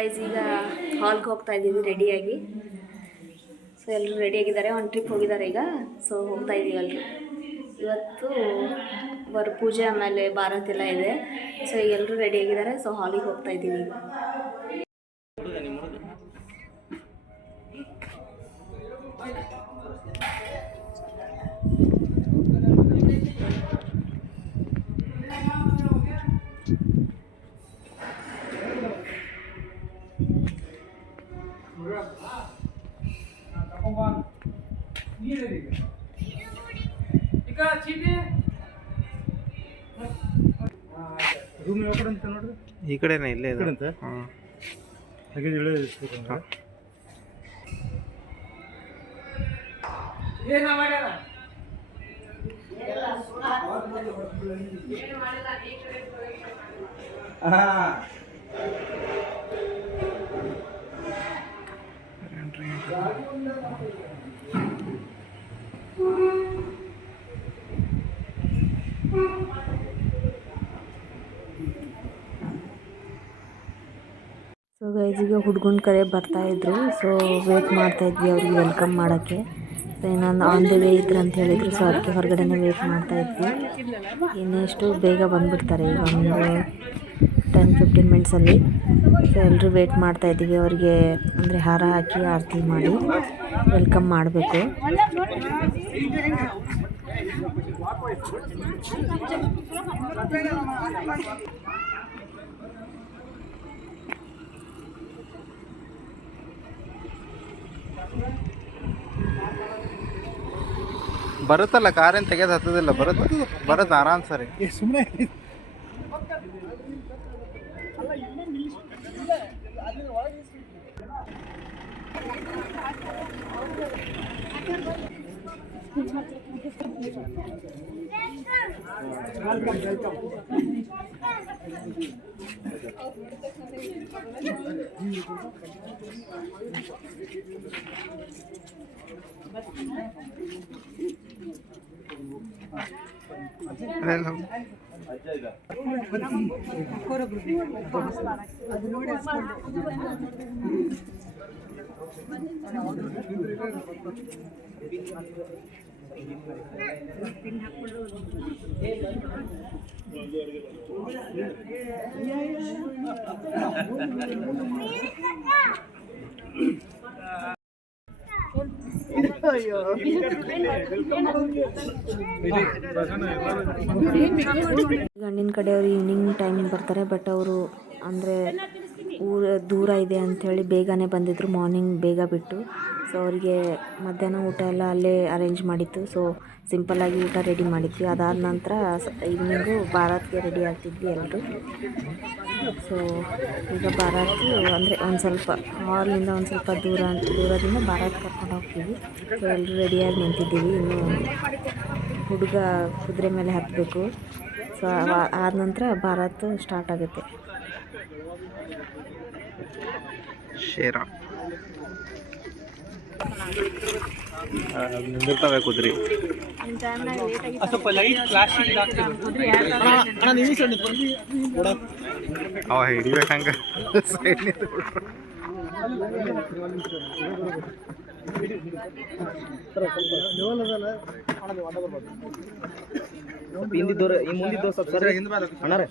Guys ಈಗ ಹಾಲ್ಗೆ ಹೋಗ್ತಾ ಇದ್ದೀವಿ ರೆಡಿಯಾಗಿ. ಸೊ ಎಲ್ಲರೂ ರೆಡಿಯಾಗಿದ್ದಾರೆ, ಒಂದು ಟ್ರಿಪ್ ಹೋಗಿದ್ದಾರೆ ಈಗ. ಸೊ ಹೋಗ್ತಾ ಇದ್ದೀವಿ ಎಲ್ಲರೂ. ಇವತ್ತು ಪೂಜೆ ಆಮೇಲೆ ಭಾರತ್ ಎಲ್ಲ ಇದೆ. ಸೊ ಈಗ ಎಲ್ಲರೂ ರೆಡಿಯಾಗಿದ್ದಾರೆ. ಸೊ ಹಾಲಿಗೆ ಹೋಗ್ತಾ ಇದ್ದೀವಿ ಈಗ. ಈ ಕಡೆನೇ ಇಲ್ಲೇ ಇದೆ. ಸೊ ಗೈಸ್ ಈಗ ಹುಡ್ಗನ ಕರೆ ಬರ್ತಾಯಿದ್ರು. ಸೊ ವೇಟ್ ಮಾಡ್ತಾಯಿದ್ವಿ ಅವ್ರಿಗೆ ವೆಲ್ಕಮ್ ಮಾಡೋಕ್ಕೆ. ಸೊ ಇನ್ನೊಂದು ಆನ್ ದ ವೇ ಇದ್ರು ಅಂತ ಹೇಳಿದರು. ಸೊ ಅದಕ್ಕೆ ಹೊರಗಡೆನೇ ವೇಟ್ ಮಾಡ್ತಾಯಿದ್ವಿ. ಇನ್ನೆಷ್ಟು ಬೇಗ ಬಂದುಬಿಡ್ತಾರೆ ಈಗ ಒಂದು 10-15 ಮಿನಿಟ್ಸಲ್ಲಿ. ಸೊ ಎಲ್ಲರೂ ವೇಟ್ ಮಾಡ್ತಾಯಿದ್ದೀವಿ ಅವ್ರಿಗೆ, ಅಂದರೆ ಹಾರ ಹಾಕಿ ಆರತಿ ಮಾಡಿ ವೆಲ್ಕಮ್ ಮಾಡಬೇಕು. ಬರುತ್ತಲ್ಲ, ಕಾರೇನು ತೆಗೆದು ಹತ್ತದಿಲ್ಲ, ಬರುತ್ತೆ ಆರಾಮ್ ಸರಿ. ಸುಮ್ಮನೆ ಗಂಡಿನ ಕಡೆಯವರು ಈವ್ನಿಂಗ್ ಟೈಮಿಗೆ ಬರ್ತಾರೆ. ಬಟ್ ಅವರು ಅಂದರೆ ಊರು ದೂರ ಇದೆ ಅಂಥೇಳಿ ಬೇಗನೆ ಬಂದಿದ್ದರು, ಮಾರ್ನಿಂಗ್ ಬೇಗ ಬಿಟ್ಟು. ಸೊ ಅವರಿಗೆ ಮಧ್ಯಾಹ್ನ ಊಟ ಎಲ್ಲ ಅಲ್ಲೇ ಅರೇಂಜ್ ಮಾಡಿತ್ತು. ಸೊ ಸಿಂಪಲ್ಲಾಗಿ ಊಟ ರೆಡಿ ಮಾಡಿದ್ವಿ. ಅದಾದ ನಂತರ ಈವ್ನಿಂಗು ಭಾರತ್ಗೆ ರೆಡಿ ಆಗ್ತಿದ್ವಿ ಎಲ್ಲರೂ. ಸೊ ಈಗ ಭಾರತ್ ಅಂದರೆ ಒಂದು ಸ್ವಲ್ಪ ಹಾಲಿಂದ ಒಂದು ಸ್ವಲ್ಪ ದೂರದಿಂದ ಭಾರತ್ ಕರ್ಕೊಂಡು ಹೋಗ್ತೀವಿ. ಸೊ ಎಲ್ಲರೂ ರೆಡಿಯಾಗಿ ನಿಂತಿದ್ದೀವಿ. ಇನ್ನು ಹುಡುಗ ಕುದುರೆ ಮೇಲೆ ಹತ್ತಬೇಕು. ಸೊ ಆದ ನಂತರ ಭಾರತ್ ಸ್ಟಾರ್ಟ್ ಆಗುತ್ತೆ. ಶೇರಾ ನಿಂದಿರ್ತವೆ ಕುದುರೆ. ಅವ ಹಿಡಿಬೇಕಂಗ ಸೈಡ್ ಹಿಂದಿದ್ದವ್ರು ಈ ಮುಂದಿದ್ದವ್ರು ಸ್ವಲ್ಪ ಸರಿ ಅಣ್ಣಾರೆ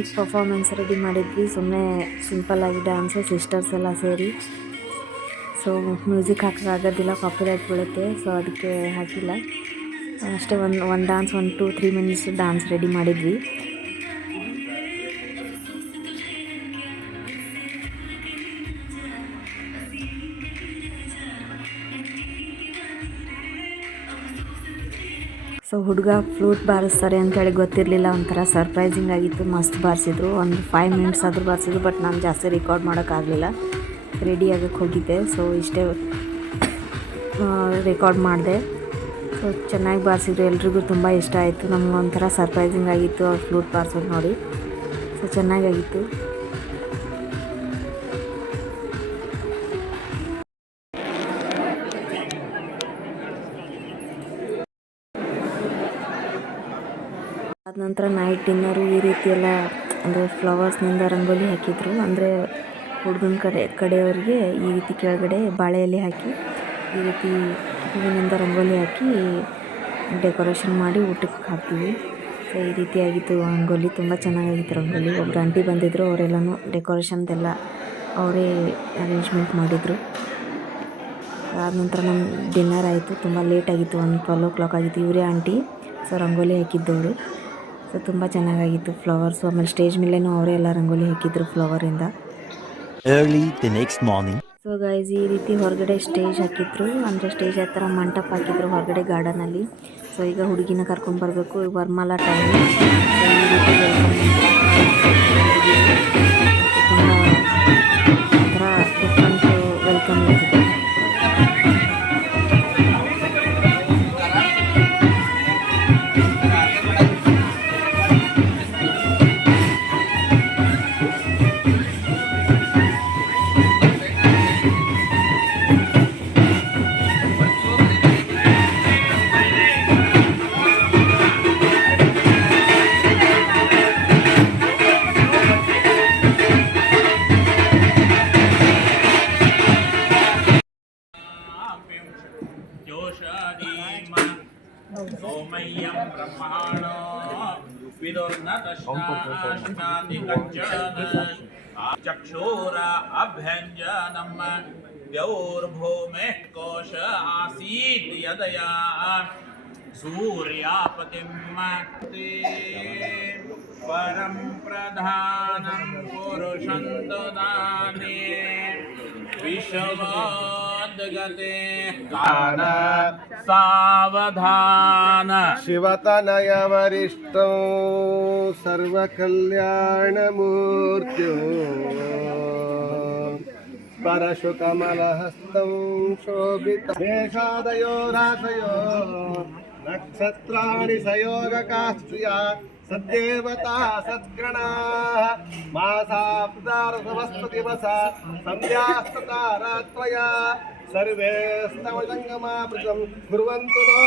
ಚಿಕ್ಕ ಪರ್ಫಾರ್ಮೆನ್ಸ್ ರೆಡಿ ಮಾಡಿದ್ವಿ, ಸುಮ್ಮನೆ ಸಿಂಪಲ್ಲಾಗಿ ಡ್ಯಾನ್ಸು ಸಿಸ್ಟರ್ಸ್ ಎಲ್ಲ ಸೇರಿ. ಸೊ ಮ್ಯೂಸಿಕ್ ಹಾಕೋಕ್ಕಾಗೋದಿಲ್ಲ, ಕಾಪಿರೈಟ್ ಬೀಳುತ್ತೆ, ಸೊ ಅದಕ್ಕೆ ಹಾಕಿಲ್ಲ. ಅಷ್ಟೇ ಒಂದು ಡ್ಯಾನ್ಸ್ 1-2-3 ಮಿನಿಟ್ಸ್ ಡ್ಯಾನ್ಸ್ ರೆಡಿ ಮಾಡಿದ್ವಿ. ಸೊ ಹುಡುಗ ಫ್ಲೂಟ್ ಬಾರಿಸ್ತಾರೆ ಅಂತೇಳಿ ಗೊತ್ತಿರಲಿಲ್ಲ, ಒಂಥರ ಸರ್ಪ್ರೈಸಿಂಗ್ ಆಗಿತ್ತು. ಮಸ್ತ್ ಬಾರಿಸಿದ್ರು, ಒಂದು 5 ಮಿನಿಟ್ಸ್ ಆದರೂ ಬಾರಿಸಿದ್ರು. ಬಟ್ ನಾನು ಜಾಸ್ತಿ ರೆಕಾರ್ಡ್ ಮಾಡೋಕ್ಕಾಗಲಿಲ್ಲ, ರೆಡಿ ಆಗೋಕ್ಕೆ ಹೋಗಿದ್ದೆ. ಸೊ ಇಷ್ಟೇ ರೆಕಾರ್ಡ್ ಮಾಡಿದೆ. ಸೊ ಚೆನ್ನಾಗಿ ಬಾರಿಸಿದ್ರು, ಎಲ್ರಿಗೂ ತುಂಬ ಇಷ್ಟ ಆಯಿತು. ನಮಗೊಂಥರ ಸರ್ಪ್ರೈಸಿಂಗ್ ಆಗಿತ್ತು ಅವ್ರು ಫ್ಲೂಟ್ ಬಾರಿಸೋದು ನೋಡಿ. ಸೊ ಚೆನ್ನಾಗಾಗಿತ್ತು. ಅದ ನಂತರ ನೈಟ್ ಡಿನ್ನರು ಈ ರೀತಿ ಎಲ್ಲ ಅಂದರೆ ಫ್ಲವರ್ಸ್ನಿಂದ ರಂಗೋಲಿ ಹಾಕಿದ್ರು. ಅಂದರೆ ಹುಡುಗನ ಕಡೆಯವರಿಗೆ ಈ ರೀತಿ ಕೆಳಗಡೆ ಬಾಳೆ ಎಲೆ ಹಾಕಿ ಈ ರೀತಿ ಹೂವಿನಿಂದ ರಂಗೋಲಿ ಹಾಕಿ ಡೆಕೋರೇಷನ್ ಮಾಡಿ ಊಟಕ್ಕೆ ಹಾಕ್ತೀವಿ. ಸೊ ಈ ರೀತಿಯಾಗಿತ್ತು ರಂಗೋಲಿ, ತುಂಬ ಚೆನ್ನಾಗಾಗಿತ್ತು ರಂಗೋಲಿ. ಒಬ್ಬರು ಆಂಟಿ ಬಂದಿದ್ದರು, ಅವರೆಲ್ಲನೂ ಡೆಕೋರೇಷನ್ದೆಲ್ಲ ಅವರೇ ಅರೇಂಜ್ಮೆಂಟ್ ಮಾಡಿದರು. ಆದ ನಂತರ ನಮ್ಮ ಡಿನ್ನರ್ ಆಯಿತು. ತುಂಬ ಲೇಟಾಗಿತ್ತು, 12 o'clock ಆಗಿತ್ತು. ಇವರೇ ಆಂಟಿ, ಸೊ ರಂಗೋಲಿ ಹಾಕಿದ್ದವರು. ಸೊ ತುಂಬ ಚೆನ್ನಾಗಾಗಿತ್ತು ಫ್ಲವರ್ಸು. ಆಮೇಲೆ ಸ್ಟೇಜ್ ಮೇಲೇನೂ ಅವರೇ ಎಲ್ಲ ರಂಗೋಲಿ ಹಾಕಿದ್ರು ಫ್ಲವರಿಂದ. Early the next morning. So guys ಈ ರೀತಿ ಹೊರಗಡೆ ಸ್ಟೇಜ್ ಹಾಕಿದ್ರು, ಅಂದರೆ ಸ್ಟೇಜ್ ಹತ್ತಿರ ಮಂಟಪ ಹಾಕಿದ್ರು ಹೊರಗಡೆ ಗಾರ್ಡನಲ್ಲಿ. ಸೊ ಈಗ ಹುಡುಗಿನ ಕರ್ಕೊಂಡ್ಬರ್ಬೇಕು, ವರ್ಮಾಲ ಟೈಮ್. ಸೊ ಈ ರೀತಿ ತುಂಬ ಒಂಥರ ಡಿಫ್ರೆಂಟ್ ವೆಲ್ಕಮ್ ಇರುತ್ತೆ. सोमय्यं ब्रह्माणो विदुर्नतश्नाति कञ्चन चक्षुर अभ्यञ्जनं द्यौर्भूमेः कोश आसीत् यदया सूर्यापतिं परं प्रधानं पुरुषं ददामि विश्वोद्गते काल सावधान शिवतनय वरिष्ठो सर्वकल्याणमूर्त्यो परशुकमलहस्तं शोभितमेषादयो राशयो नक्षत्राणि सयोगकास्त्रिया सद्देवता सद्गणाः मासाब्दारसवस्पतिवसा सन्ध्यास्तता रात्रया सर्वे स्तवजङ्गमामृतं कुर्वन्तु नो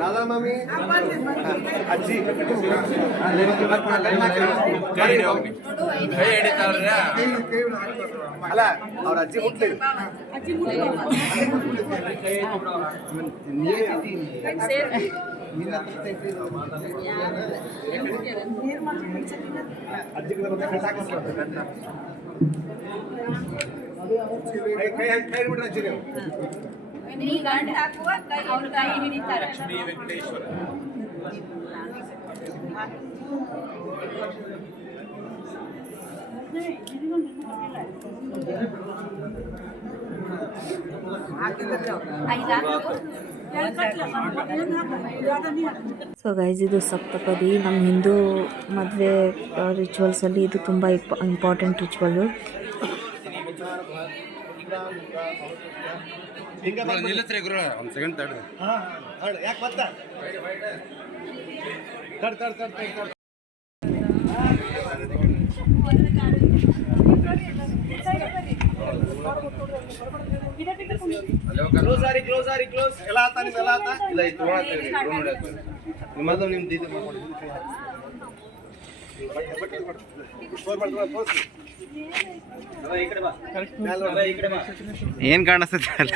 ರಾಧಾ ಮಾಮಿ ಅಜ್ಜಿ ಅಲ್ಲ ಅವ್ರ ಅಜ್ಜಿ ಮುಟ್ಲಿ ಕೈ ಬಿಡ್ರಿ ಅಜ್ಜಿ ನೀವು ಲಕ್ಷ್ಮೀ ವೆಂಕಟೇಶ್ವರ ಸೊ ಗೈಸ್, ಇದು ಸಪ್ತಪದಿ ನಮ್ಮ ಹಿಂದೂ ಮದುವೆ ರಿಚುವಲ್ಸಲ್ಲಿ ಇದು ತುಂಬ ಇಂಪಾರ್ಟೆಂಟ್ ರಿಚುವಲ್ಲು. ನಿಲ್ಲಿಸ್ರಿ ಗುರು ಒಂದು ಸೆಕೆಂಡ್ ತಡ್ರಿ. ಕ್ಲೋಸ್ ಎಲ್ಲ ಆತ ನಿಮ್ಮೆಲ್ಲ ಆತ ಇಲ್ಲ ಇದು ನಿಮ್ಮದು ನಿಮ್ದು ಇದು ಮಾಡ್ಕೊಳ್ಳಿ. ಈ ಕಡೆ ಬಾ, ಈ ಕಡೆ ಬಾ. ಏನ್ ಕಾಣಿಸ್ತದೆ ಅಲ್ಲ?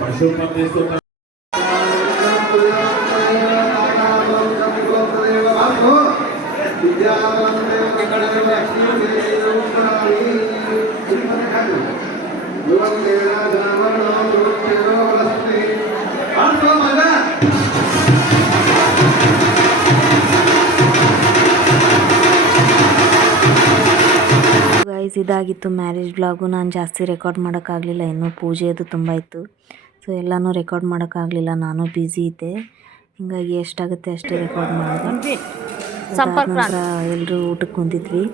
ಪಶುಪತಿ ಸುತ ಗೈಸ್, ಇದಾಗಿತ್ತು ಮ್ಯಾರೇಜ್ ಬ್ಲಾಗು. ನಾನು ಜಾಸ್ತಿ ರೆಕಾರ್ಡ್ ಮಾಡೋಕ್ಕಾಗಲಿಲ್ಲ, ಇನ್ನೂ ಪೂಜೆ ಅದು ತುಂಬ ಇತ್ತು. ಸೊ ಎಲ್ಲನೂ ರೆಕಾರ್ಡ್ ಮಾಡೋಕ್ಕಾಗಲಿಲ್ಲ, ನಾನು ಬ್ಯುಸಿ ಇದ್ದೆ. ಹೀಗಾಗಿ ಎಷ್ಟಾಗುತ್ತೆ ಅಷ್ಟೇ ರೆಕಾರ್ಡ್ ಮಾಡಿದೆ. ನಂತರ ಎಲ್ಲರೂ ಊಟಕ್ಕೆ ಕುಂತಿದ್ವಿ.